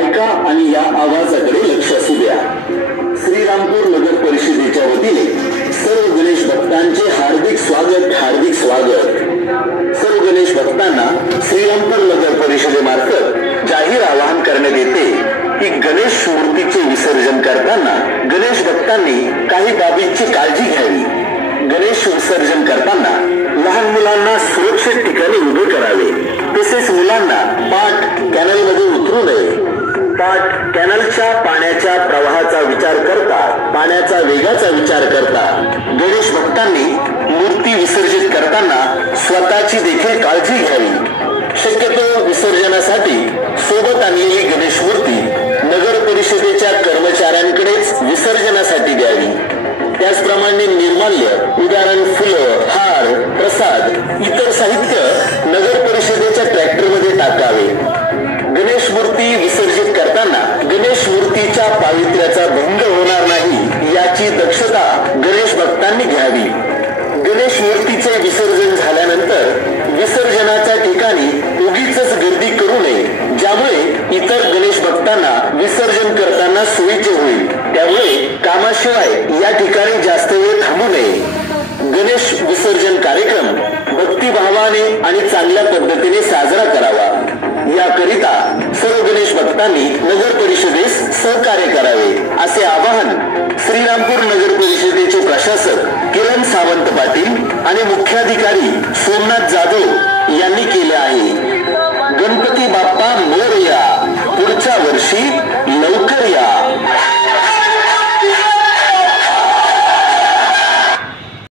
ऐका आणि या आवाजाकडे लक्ष असू द्या। श्रीरामपूर नगर परिषदेच्या वतीने सर्व गणेश भक्तांचे हार्दिक स्वागत, हार्दिक स्वागत। सर्व गणेश भक्तांना श्रीरामपूर नगर परिषदेमार्फत जाहीर आवाहन करण्यात येते की गणेश मूर्तीचे विसर्जन करताना गणेश भक्तांनी काही बाबींची काळजी घ्यावी। गणेश विसर्जन करताना लहान मुलांना सुरक्षित ठिकाणी उभे करावे। तसेच मुलांना पाठ कॅनलमध्ये उतरू नये। पाठ कॅनलच्या पाण्याच्या प्रवाहाचा विचार करता, पाण्याचा वेगाचा विचार करता गणेश भक्तांनी मूर्ती विसर्जित करताना स्वतःची देखील काळजी घ्यावी। शक्यतो विसर्जनासाठी सोबत आणलेली गणेश मूर्ती नगर परिषदेच्या कर्मचाऱ्यांकडेच विसर्जनासाठी द्यावी। त्याचप्रमाणे निर्माल्य, उदाहरण फुलं, हार, प्रसाद, इतर साहित्य नगर परिषदेच्या ट्रॅक्टरमध्ये टाकावे। गणेश मूर्ती विसर्जित करताना गणेश मूर्तीच्या पावित्र्याचा भंग होणार नाही याची दक्षता गणेश भक्तांनी घ्यावी। गणेश मूर्तीचे विसर्जन झाल्यानंतर विसर्जनाच्या ठिकाणी उगीच गर्दी करू नये, ज्यामुळे इतर गणेश भक्तांना विसर्जन करताना सोयीचे होईल। त्यामुळे कामाशिवाय या ठिकाणी जास्त वेळ थांबू नये। गणेश विसर्जन कार्यक्रम भक्तिभावाने आणि चांगल्या पद्धतीने साजरा करावा, याकरिता सर्व गणेश भक्तांनी नगर परिषदेस सहकार्य करावे, असे आवाहन श्रीरामपूर नगर परिषदेचे प्रशासक किरण सावंत पाटील आणि मुख्याधिकारी सोमनाथ जाधव यांनी केले आहे। गणपती बाप्पा मोरया, पुढच्या वर्षी